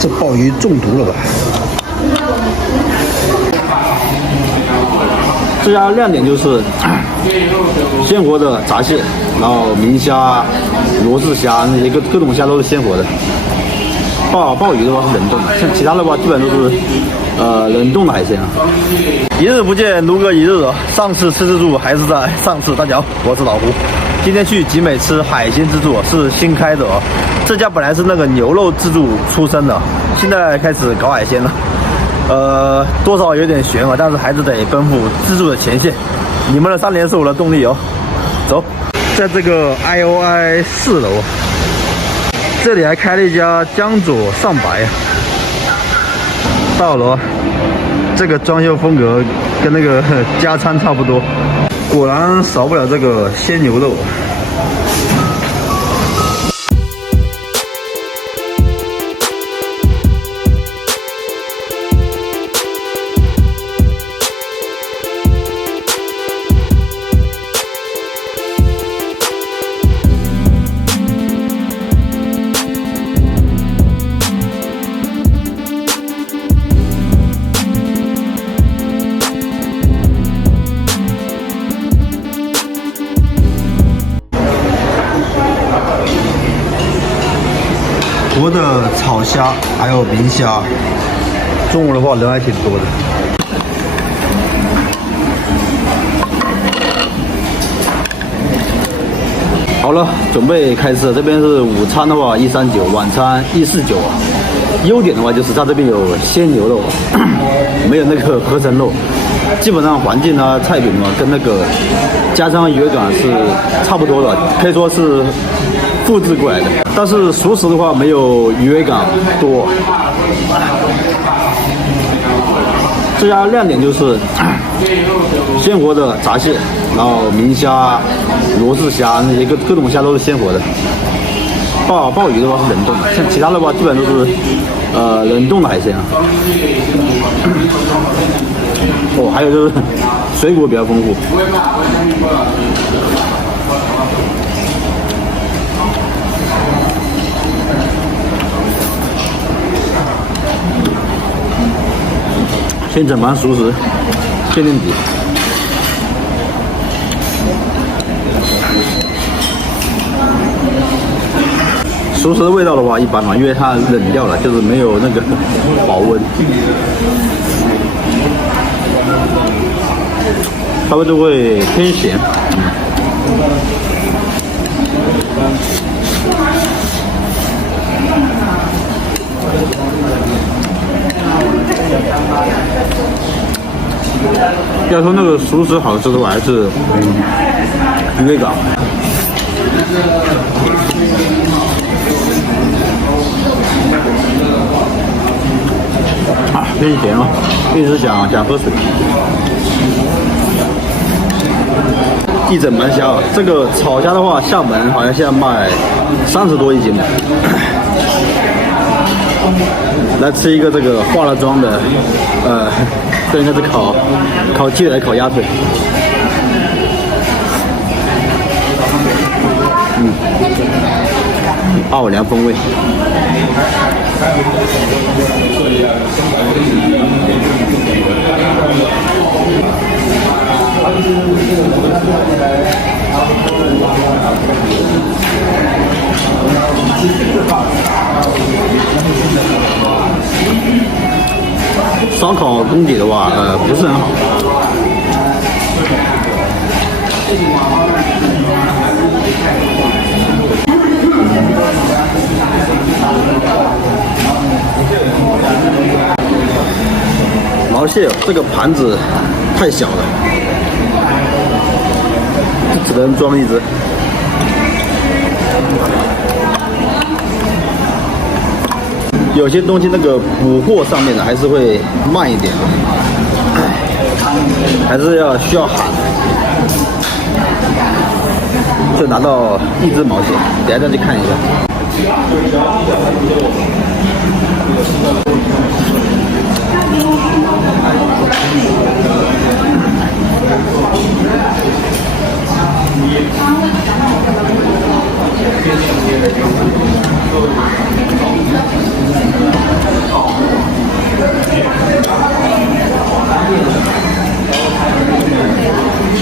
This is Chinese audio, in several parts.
这鲍鱼中毒了吧？这家亮点就是鲜活的闸蟹，然后明虾、罗氏虾那些各种虾都是鲜活的。鲍鱼的话是冷冻的，像其他的话基本都是冷冻的海鲜啊。一日不见如隔一日啊！上次吃自助还是在上次。大家好，我是老胡。今天去集美吃海鲜自助，是新开的哦。这家本来是那个牛肉自助出身的，现在开始搞海鲜了。多少有点悬啊，但是还是得奔赴自助的前线。你们的3连是我的动力哦。走，在这个 IOI 4楼，这里还开了一家江左上白。到了，这个装修风格跟那个家餐差不多，果然少不了这个鲜牛肉。活的草虾还有明虾，中午的话人还挺多的。好了，准备开吃了。这边是午餐的话139，晚餐149啊。优点的话就是它这边有鲜牛肉，没有那个合成肉。基本上环境啊、菜品啊跟那个家常鱼感是差不多的，可以说是复制过来的。但是熟食的话没有鱼感多。这家亮点就是鲜活的闸蟹，然后明虾、罗氏虾那些各种虾都是鲜活的。鲍鱼的话是冷冻的，像其他的话基本都是冷冻的海鲜啊。哦，还有就是水果比较丰富。先整盘熟食，垫垫底。熟食的味道的话一般嘛，因为它冷掉了，就是没有那个保温，稍微就会偏咸。要说那个熟食好吃的话，还是鱼味港。偏咸了，一直想喝水。一整盘虾，这个炒虾的话，厦门好像现在卖30多一斤的。来吃一个这个化了妆的，这应该是烤鸡还是烤鸭腿？奥尔良风味。烧烤功底的话，不是很好。毛蟹这个盘子太小了，只能装一只。有些东西那个补货上面的还是会慢一点，还是需要喊。就拿到1只毛蟹，等下再去看一下。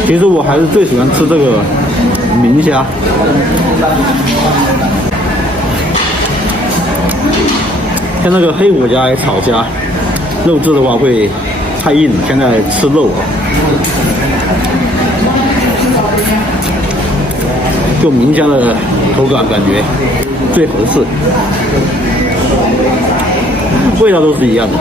其实我还是最喜欢吃这个明虾，像那个黑虎虾、草虾，肉质的话会太硬，现在吃肉啊，就明虾的口感感觉最合适，味道都是一样的。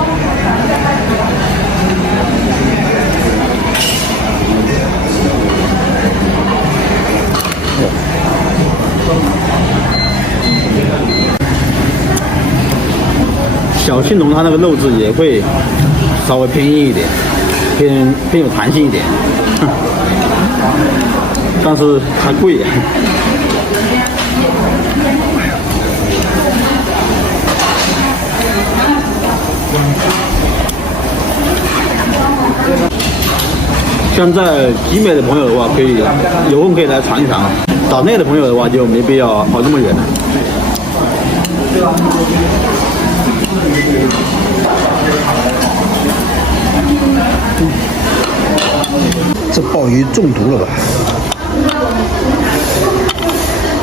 小青龙它那个肉质也会稍微偏硬一点，偏有弹性一点，但是它贵。像在集美的朋友的话，可以有空可以来尝一尝；岛内的朋友的话，就没必要跑这么远了。这鲍鱼中毒了吧？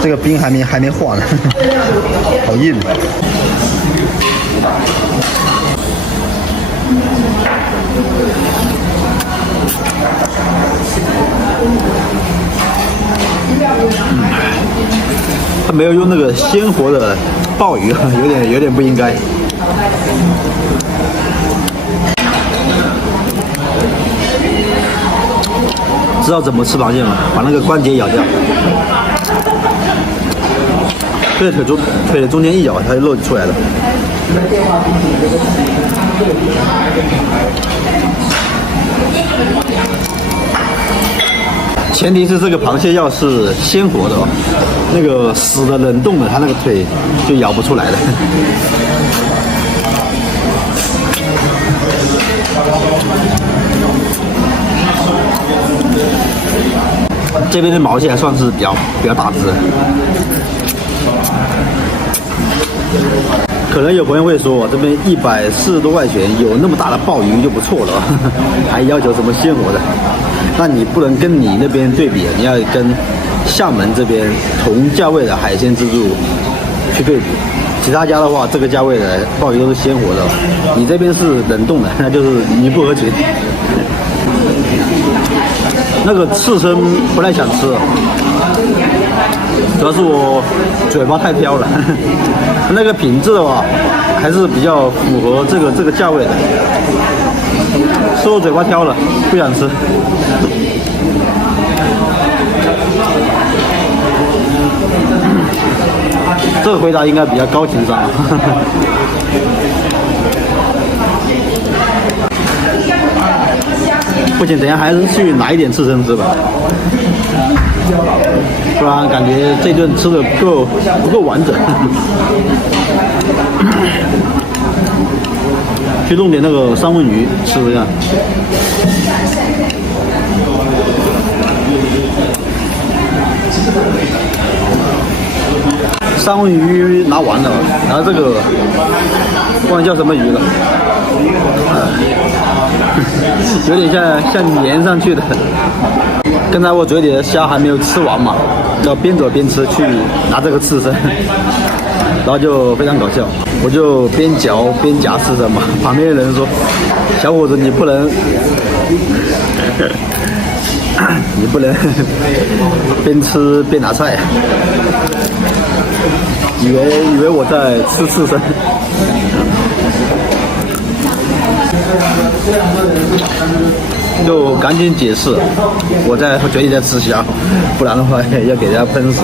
这个冰还没化呢，好硬。他没有用那个鲜活的鲍鱼，有点不应该。知道怎么吃螃蟹吗？把那个关节咬掉，对腿的中间一咬，它就肉就出来了。前提是这个螃蟹要是鲜活的哦，那个死的冷冻的，它那个腿就咬不出来了。这边的毛蟹还算是比较大只。可能有朋友会说，我这边140多块钱有那么大的鲍鱼就不错了，还要求什么鲜活的？那你不能跟你那边对比，你要跟厦门这边同价位的海鲜自助去对比。其他家的话，这个价位的鲍鱼都是鲜活的，你这边是冷冻的，那就是鱼不合群。那个刺身不太想吃，主要是我嘴巴太挑了。那个品质的话，还是比较符合这个价位的。是我嘴巴挑了，不想吃。这个回答应该比较高情商。不行，等一下还是去拿一点刺身吃吧，不然感觉这顿吃的不够完整。去弄点那个三文鱼吃吃看。三文鱼拿完了，然后这个忘了叫什么鱼了，有点像粘上去的。刚才我嘴里的虾还没有吃完嘛，要边走边吃去拿这个刺身，然后就非常搞笑，我就边嚼边夹刺身嘛。旁边的人说：“小伙子，你不能边吃边拿菜。”以为我在吃刺身。就赶紧解释，我嘴里在吃虾，不然的话要给人家喷死。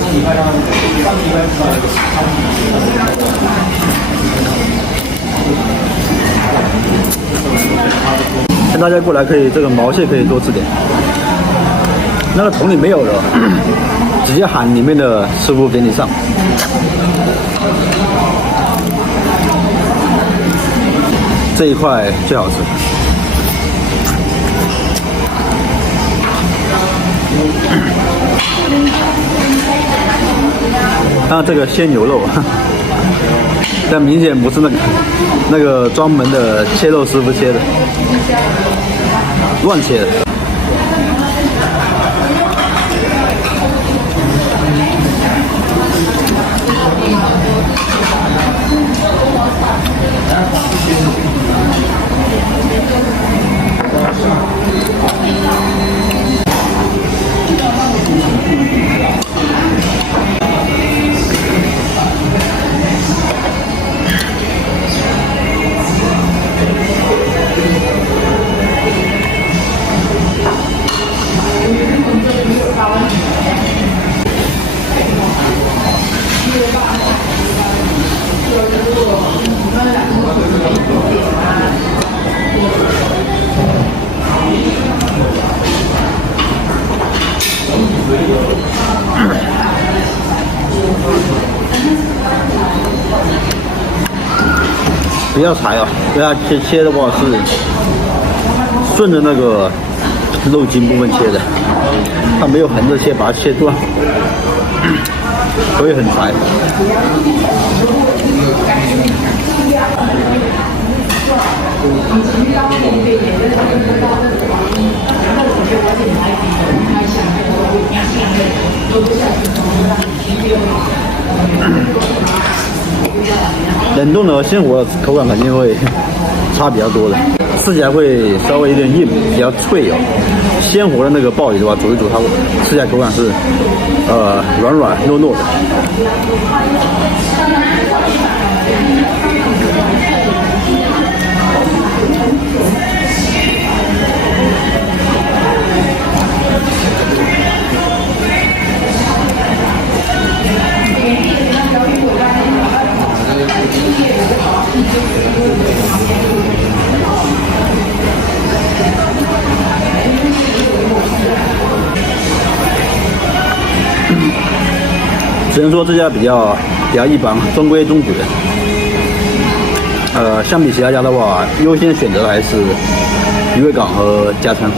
劝大家过来这个毛蟹可以多吃点，那个桶里没有了，直接喊里面的师傅给你上。这一块最好吃。看这个鲜牛肉，但明显不是那个专门的切肉师傅切的，乱切的。比较柴啊，对它切的话是顺着那个肉筋部分切的，它没有横着切，把它切断，所以很柴。冷冻的鲜活的口感肯定会差比较多的，吃起来会稍微有点硬，比较脆哦。鲜活的那个鲍鱼的话，煮一煮它吃起来口感是软软糯糯的。只能说这家比较一般，中规中矩的。相比其他家的话，优先选择的还是鱼尾港和家常。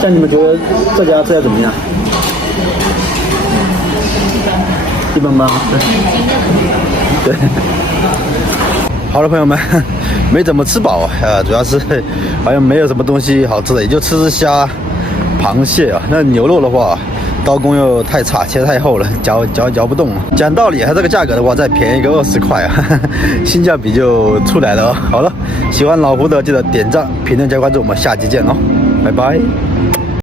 像你们觉得这家怎么样？一般般。对。好了，朋友们，没怎么吃饱啊，主要是好像没有什么东西好吃的，也就吃虾、螃蟹啊。那牛肉的话，刀工又太差，切得太厚了，嚼不动。讲道理，它这个价格的话，再便宜个20块啊，性价比就出来了哦。好了，喜欢老胡的记得点赞、评论、加关注，我们下期见哦，拜拜。